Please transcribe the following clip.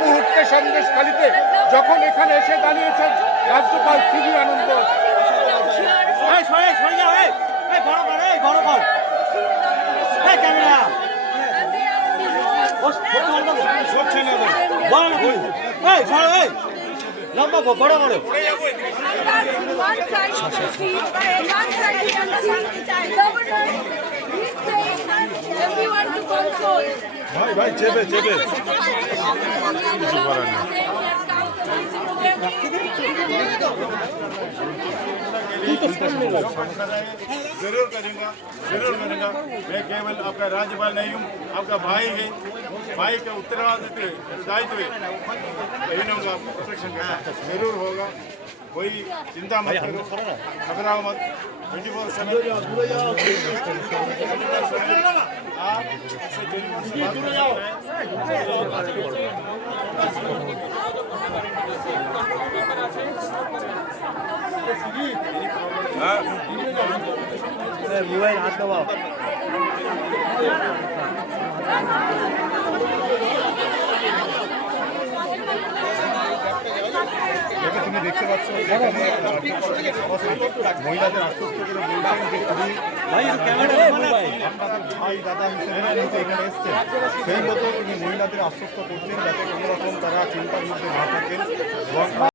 মুহূর্তে সন্দেশখালিতে যখন এখানে এসে দাঁড়িয়েছেন রাজ্যপাল সিবি আনন্দ। এই সরে সরে যাও এই এই বড় এই বড় ভাই ভাই চেপে চেপে जरूर करूंगा जरूर करूंगा मैं केवल आपका राज्यपाल नहीं हूँ आपका भाई है भाई का उत्तरवादित्व दायित्व है यही होगा प्रोटेक्शन का जरूर होगा कोई चिंता मत करो घबराओ मत ट्वेंटी फोर सेवन মোবাইল হাত দেওয়া এটা তুমি দেখতে পাচ্ছ মহিলাদের আশ্বস্ত করে বলছেন যে তুমি এখানে এসছেন সেই মতো তিনি মহিলাদের আশ্বস্ত করছেন যাতে কোনো রকম তারা চিন্তার মধ্যে না থাকেন।